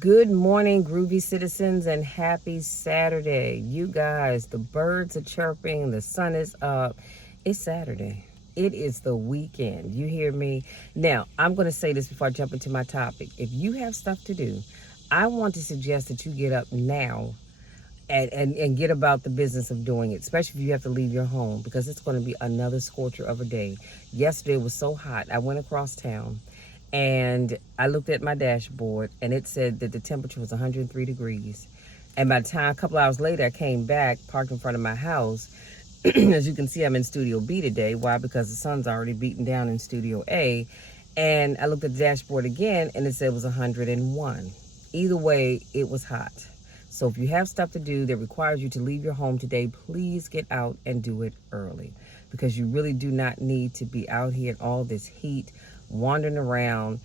Good morning, groovy citizens, and happy Saturday. You guys, the birds are chirping, the sun is up. It's Saturday. It is the weekend. You hear me? Now, I'm going to say this before I jump into my topic. If you have stuff to do, I want to suggest that you get up now and get about the business of doing it, especially if you have to leave your home, because it's going to be another scorcher of a day. Yesterday was so hot. I went across town and I looked at my dashboard and it said that the temperature was 103 degrees. And by the time, a couple hours later, I came back, parked in front of my house. As you can see, I'm in Studio B today. Why? Because the sun's already beaten down in Studio A. And I looked at the dashboard again and it said it was 101. Either way, it was hot. So if you have stuff to do that requires you to leave your home today, please get out and do it early, because you really do not need to be out here in all this heat, wandering around,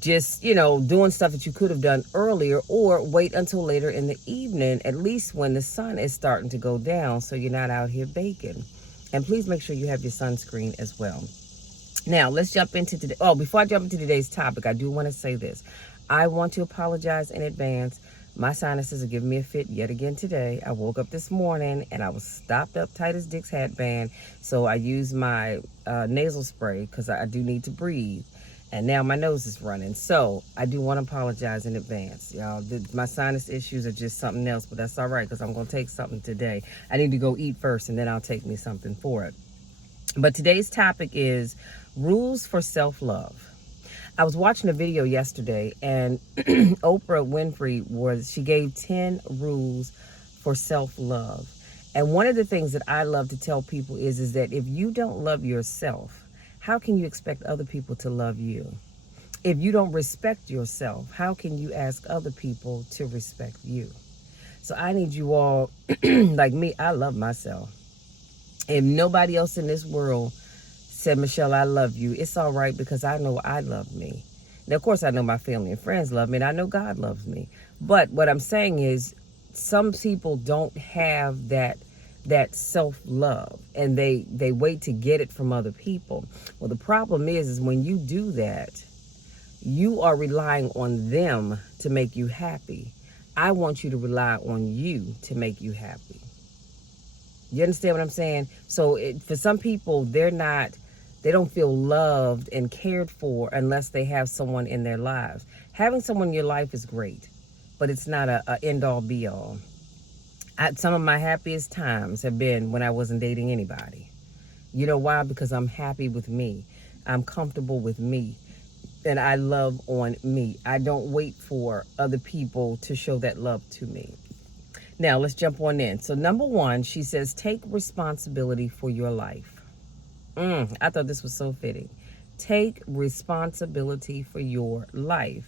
just, doing stuff that you could have done earlier, or wait until later in the evening, at least when the sun is starting to go down, so you're not out here baking. And please make sure you have your sunscreen as well. Now, let's jump into today. Oh, before I jump into today's topic, I do want to say this. I want to apologize in advance. My sinuses are giving me a fit yet again today. I woke up this morning and I was stopped up tight as Dick's hatband. So I used my nasal spray because I do need to breathe. And now my nose is running. So I do want to apologize in advance. Y'all, my sinus issues are just something else, but that's all right because I'm going to take something today. I need to go eat first and then I'll take me something for it. But today's topic is rules for self-love. I was watching a video yesterday and Oprah Winfrey she gave 10 rules for self-love. And one of the things that I love to tell people is that if you don't love yourself, how can you expect other people to love you? If you don't respect yourself, how can you ask other people to respect you? So I need you all, like me, I love myself. If nobody else in this world said, Michelle, I love you, it's all right, because I know I love me. Now, of course, I know my family and friends love me, and I know God loves me. But what I'm saying is, some people don't have that self-love, and they wait to get it from other people. Well, the problem is when you do that, you are relying on them to make you happy. I want you to rely on you to make you happy. You understand what I'm saying? So for some people, they don't feel loved and cared for unless they have someone in their lives. Having someone in your life is great, but it's not a end-all be-all. Some of my happiest times have been when I wasn't dating anybody. You know why? Because I'm happy with me. I'm comfortable with me. And I love on me. I don't wait for other people to show that love to me. Now, let's jump on in. So, number one, she says, take responsibility for your life. I thought this was so fitting. Take responsibility for your life.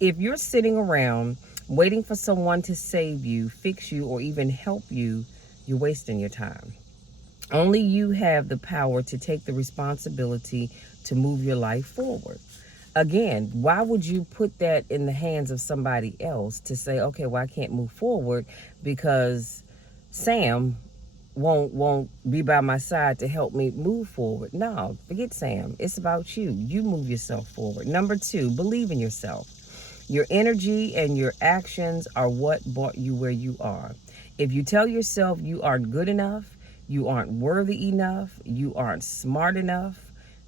If you're sitting around waiting for someone to save you, fix you, or even help you, you're wasting your time. Only you have the power to take the responsibility to move your life forward. Again, why would you put that in the hands of somebody else to say, okay, well, I can't move forward because Sam won't be by my side to help me move forward? No, forget Sam. It's about you. You move yourself forward. Number two, believe in yourself. Your energy and your actions are what brought you where you are. If you tell yourself you aren't good enough, you aren't worthy enough, you aren't smart enough,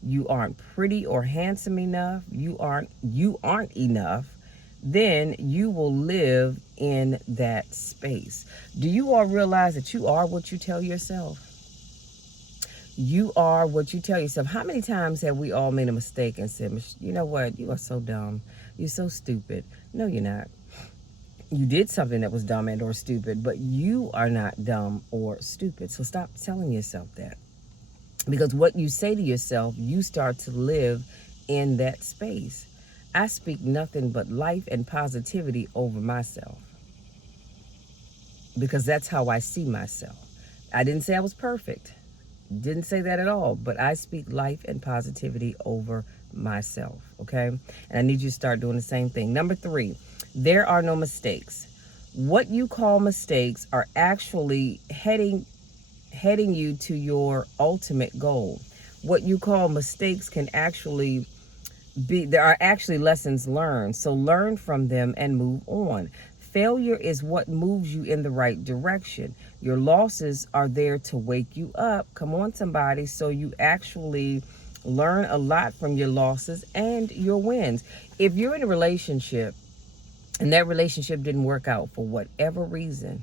you aren't pretty or handsome enough, you aren't enough, then you will live in that space. Do you all realize that you are what you tell yourself? You are what you tell yourself. How many times have we all made a mistake and said, you know what, you are so dumb, you're so stupid? No, you're not. You did something that was dumb and or stupid, but you are not dumb or stupid. So stop telling yourself that. Because what you say to yourself, you start to live in that space. I speak nothing but life and positivity over myself, because that's how I see myself. I didn't say I was perfect. Didn't say that at all. But I speak life and positivity over myself, okay? And I need you to start doing the same thing. Number three, there are no mistakes. What you call mistakes are actually heading you to your ultimate goal. What you call mistakes can actually there are actually lessons learned. So learn from them and move on. Failure is what moves you in the right direction. Your losses are there to wake you up. Come on, somebody. So you actually learn a lot from your losses and your wins. If you're in a relationship and that relationship didn't work out for whatever reason,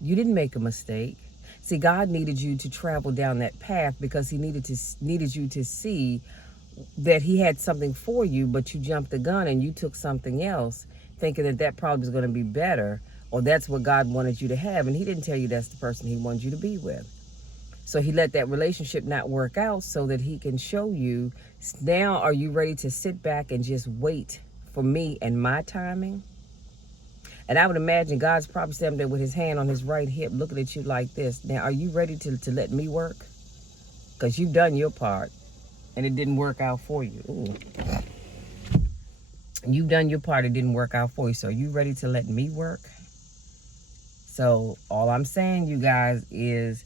you didn't make a mistake. See, God needed you to travel down that path because he needed you to see that he had something for you, but you jumped the gun and you took something else, thinking that that probably was going to be better, or that's what God wanted you to have. And he didn't tell you that's the person he wanted you to be with. So he let that relationship not work out so that he can show you, now are you ready to sit back and just wait for me and my timing? And I would imagine God's probably standing there with his hand on his right hip looking at you like this. Now, are you ready to let me work? Because you've done your part and it didn't work out for you. Ooh. You've done your part, it didn't work out for you. So are you ready to let me work? So all I'm saying, you guys, is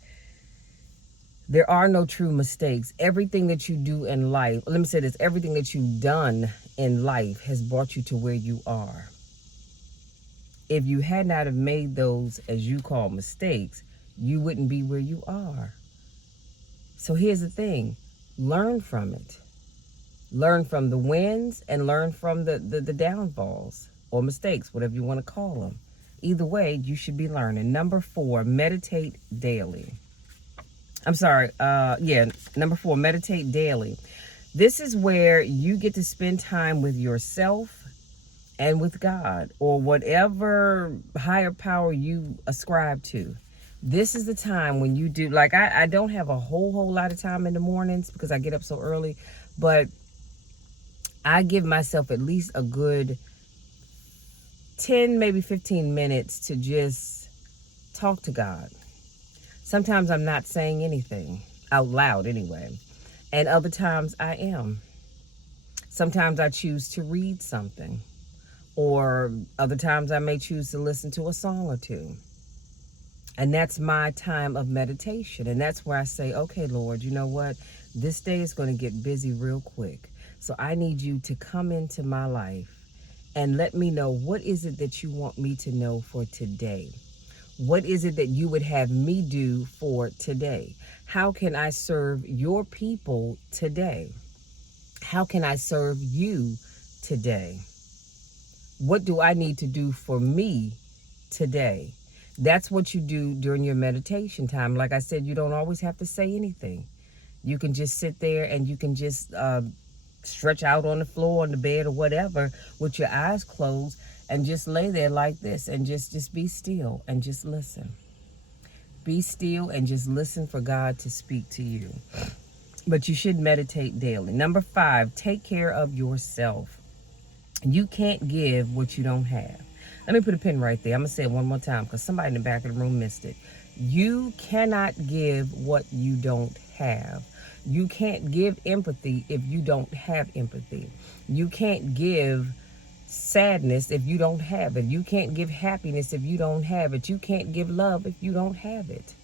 there are no true mistakes. Everything that you do in life, let me say this, everything that you've done in life has brought you to where you are. If you had not have made those, as you call, mistakes, you wouldn't be where you are. So here's the thing, learn from it. Learn from the wins and learn from the downfalls or mistakes, whatever you want to call them. Either way, you should be learning. Number 4, meditate daily. Number 4, meditate daily. This is where you get to spend time with yourself and with God or whatever higher power you ascribe to. This is the time when you do, like I don't have a whole lot of time in the mornings because I get up so early, but I give myself at least a good 10, maybe 15 minutes to just talk to God. Sometimes I'm not saying anything out loud anyway, and other times I am. Sometimes I choose to read something, or other times I may choose to listen to a song or two. And that's my time of meditation. And that's where I say, okay, Lord, you know what? This day is going to get busy real quick. So I need you to come into my life and let me know, what is it that you want me to know for today? What is it that you would have me do for today? How can I serve your people today? How can I serve you today? What do I need to do for me today? That's what you do during your meditation time. Like I said, you don't always have to say anything. You can just sit there and you can just stretch out on the floor, on the bed or whatever with your eyes closed and just lay there like this and just be still and just listen. Be still and just listen for God to speak to you. But you should meditate daily. Number 5, take care of yourself. You can't give what you don't have. Let me put a pin right there. I'm going to say it one more time because somebody in the back of the room missed it. You cannot give what you don't have. You can't give empathy if you don't have empathy. You can't give sadness if you don't have it. You can't give happiness if you don't have it. You can't give love if you don't have it.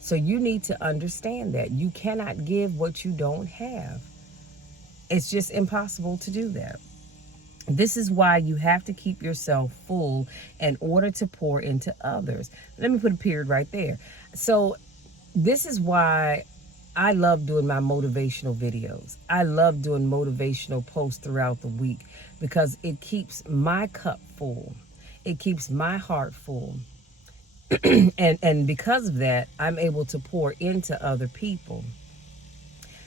So you need to understand that. You cannot give what you don't have. It's just impossible to do that. This is why you have to keep yourself full in order to pour into others. Let me put a period right there. So this is why I love doing my motivational videos. I love doing motivational posts throughout the week because it keeps my cup full. It keeps my heart full. and because of that, I'm able to pour into other people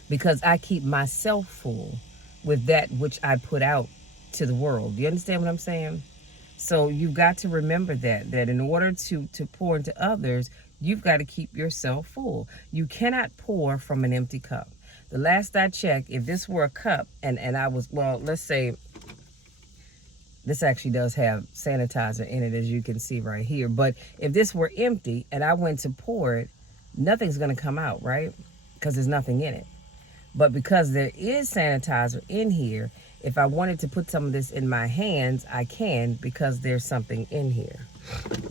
because I keep myself full with that which I put out to the world. You understand what I'm saying? So you've got to remember that in order to pour into others, you've got to keep yourself full. You cannot pour from an empty cup. The last I checked, if this were a cup and I was, well, let's say this actually does have sanitizer in it, as you can see right here. But if this were empty and I went to pour it, nothing's going to come out, right? Because there's nothing in it. But because there is sanitizer in here, if I wanted to put some of this in my hands, I can because there's something in here.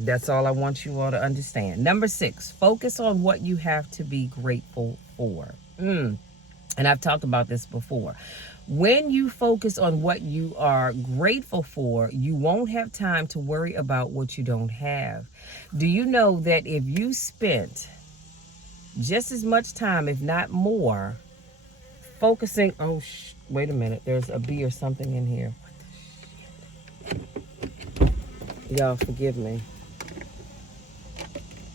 That's all I want you all to understand. Number 6, focus on what you have to be grateful for. And I've talked about this before. When you focus on what you are grateful for, you won't have time to worry about what you don't have. Do you know that if you spent just as much time, if not more, focusing, wait a minute, there's a bee or something in here. Y'all forgive me,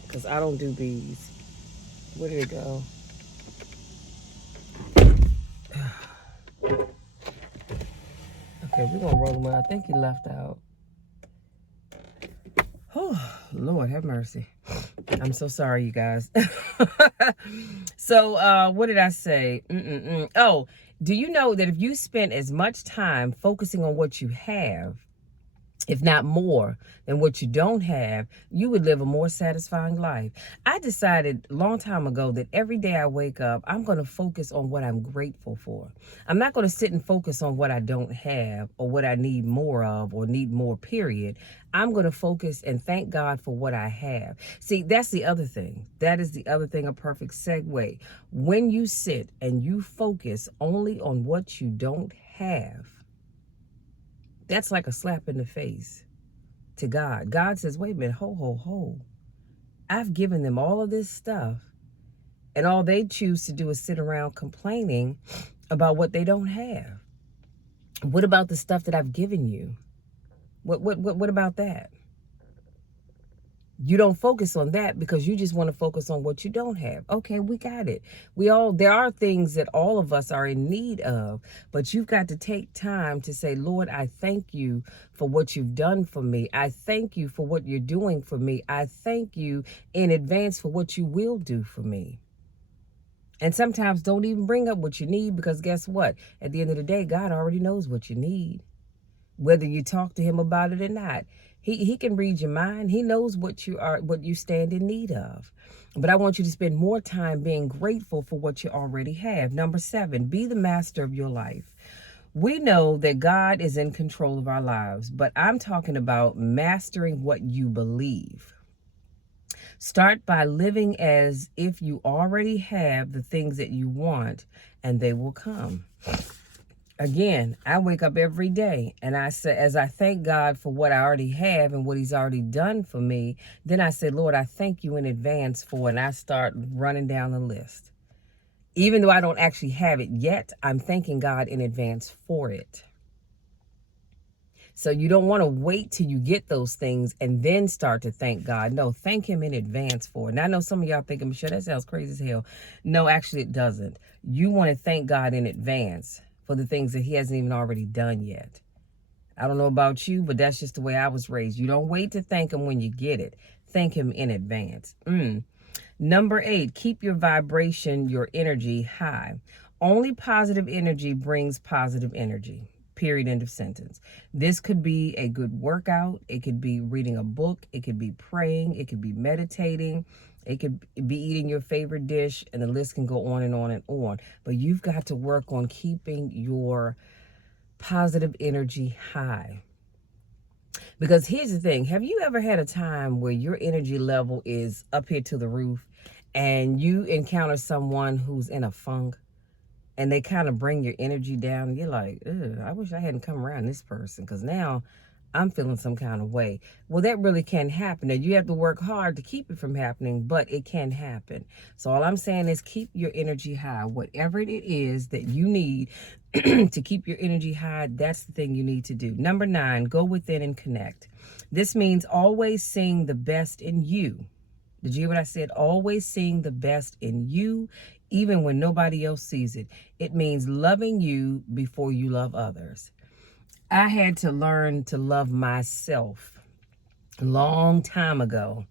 because I don't do bees. Where did it go? Okay, we're gonna roll him out. I think he left out. Oh, Lord have mercy. I'm so sorry, you guys. So, what did I say? Oh, do you know that if you spend as much time focusing on what you have, if not more than what you don't have, you would live a more satisfying life. I decided a long time ago that every day I wake up, I'm going to focus on what I'm grateful for. I'm not going to sit and focus on what I don't have or what I need more of or need more, period. I'm going to focus and thank God for what I have. See, that's the other thing. That is the other thing, a perfect segue. When you sit and you focus only on what you don't have, that's like a slap in the face to God. God says, wait a minute, ho. I've given them all of this stuff, and all they choose to do is sit around complaining about what they don't have. What about the stuff that I've given you? What about that? You don't focus on that because you just want to focus on what you don't have. Okay, we got it. There are things that all of us are in need of, but you've got to take time to say, Lord, I thank you for what you've done for me. I thank you for what you're doing for me. I thank you in advance for what you will do for me. And sometimes don't even bring up what you need, because guess what? At the end of the day, God already knows what you need, whether you talk to him about it or not. He can read your mind. He knows what you stand in need of. But I want you to spend more time being grateful for what you already have. Number 7, be the master of your life. We know that God is in control of our lives, but I'm talking about mastering what you believe. Start by living as if you already have the things that you want, and they will come. Again, I wake up every day and I say, as I thank God for what I already have and what he's already done for me, then I say, Lord, I thank you in advance for, and I start running down the list. Even though I don't actually have it yet, I'm thanking God in advance for it. So you don't want to wait till you get those things and then start to thank God. No, thank him in advance for it. And I know some of y'all thinking, Michelle, that sounds crazy as hell. No, actually it doesn't. You want to thank God in advance for the things that he hasn't even already done yet. I don't know about you, but that's just the way I was raised. You don't wait to thank him when you get it. Thank him in advance. Number 8, keep your vibration, your energy high. Only positive energy brings positive energy. Period. End of sentence. This could be a good workout. It could be reading a book. It could be praying. It could be meditating. It could be eating your favorite dish, and the list can go on and on and on. But you've got to work on keeping your positive energy high. Because here's the thing. Have you ever had a time where your energy level is up here to the roof and you encounter someone who's in a funk and they kind of bring your energy down? And you're like, I wish I hadn't come around this person, because now I'm feeling some kind of way. Well, that really can happen. Now, you have to work hard to keep it from happening, but it can happen. So all I'm saying is keep your energy high. Whatever it is that you need to keep your energy high, that's the thing you need to do. Number 9, go within and connect. This means always seeing the best in you. Did you hear what I said? Always seeing the best in you, even when nobody else sees it. It means loving you before you love others. I had to learn to love myself a long time ago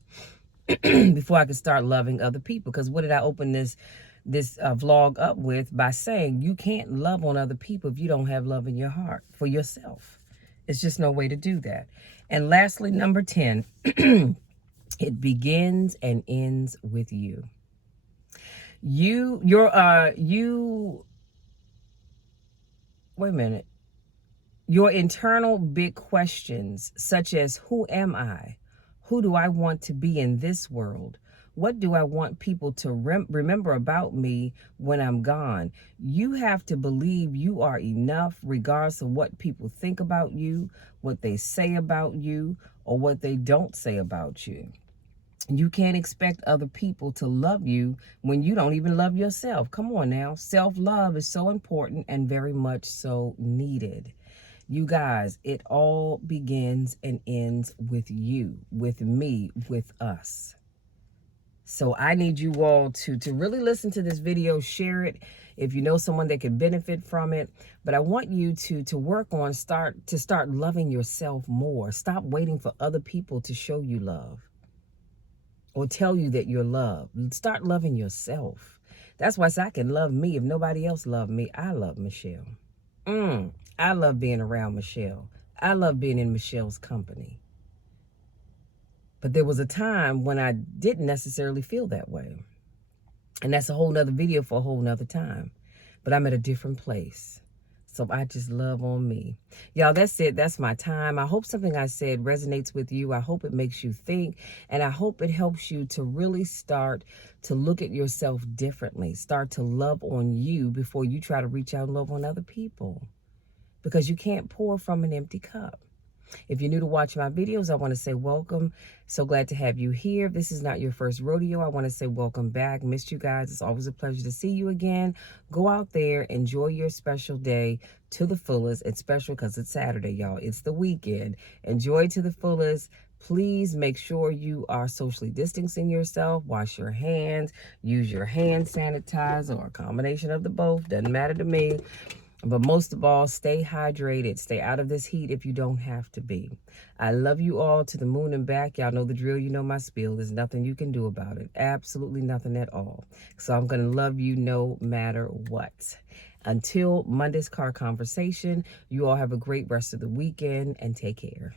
before I could start loving other people. Because what did I open this vlog up with? By saying you can't love on other people if you don't have love in your heart for yourself. It's just no way to do that. And lastly, number 10, it begins and ends with you. Wait a minute. Your internal big questions, such as who am I? Who do I want to be in this world? What do I want people to remember about me when I'm gone? You have to believe you are enough regardless of what people think about you, what they say about you, or what they don't say about you. You can't expect other people to love you when you don't even love yourself. Come on now. Self-love is so important and very much so needed. You guys, it all begins and ends with you, with me, with us. So I need you all to really listen to this video, share it if you know someone that could benefit from it. But I want you to work on start loving yourself more. Stop waiting for other people to show you love or tell you that you're loved. Start loving yourself. That's why I can love me. If nobody else loved me, I love Michelle. I love being around Michelle. I love being in Michelle's company. But there was a time when I didn't necessarily feel that way. And that's a whole nother video for a whole nother time. But I'm at a different place. So I just love on me. Y'all, that's it. That's my time. I hope something I said resonates with you. I hope it makes you think. And I hope it helps you to really start to look at yourself differently. Start to love on you before you try to reach out and love on other people. Because you can't pour from an empty cup. If you're new to watch my videos, I want to say welcome. So glad to have you here. If this is not your first rodeo, I want to say welcome back. Missed you guys. It's always a pleasure to see you again. Go out there, enjoy your special day to the fullest. It's special because it's Saturday, y'all. It's the weekend. Enjoy to the fullest. Please make sure you are socially distancing yourself. Wash your hands. Use your hand sanitizer or a combination of the both. Doesn't matter to me. But most of all, stay hydrated. Stay out of this heat if you don't have to be. I love you all to the moon and back. Y'all know the drill. You know my spiel. There's nothing you can do about it. Absolutely nothing at all. So I'm going to love you no matter what. Until Monday's car conversation, you all have a great rest of the weekend and take care.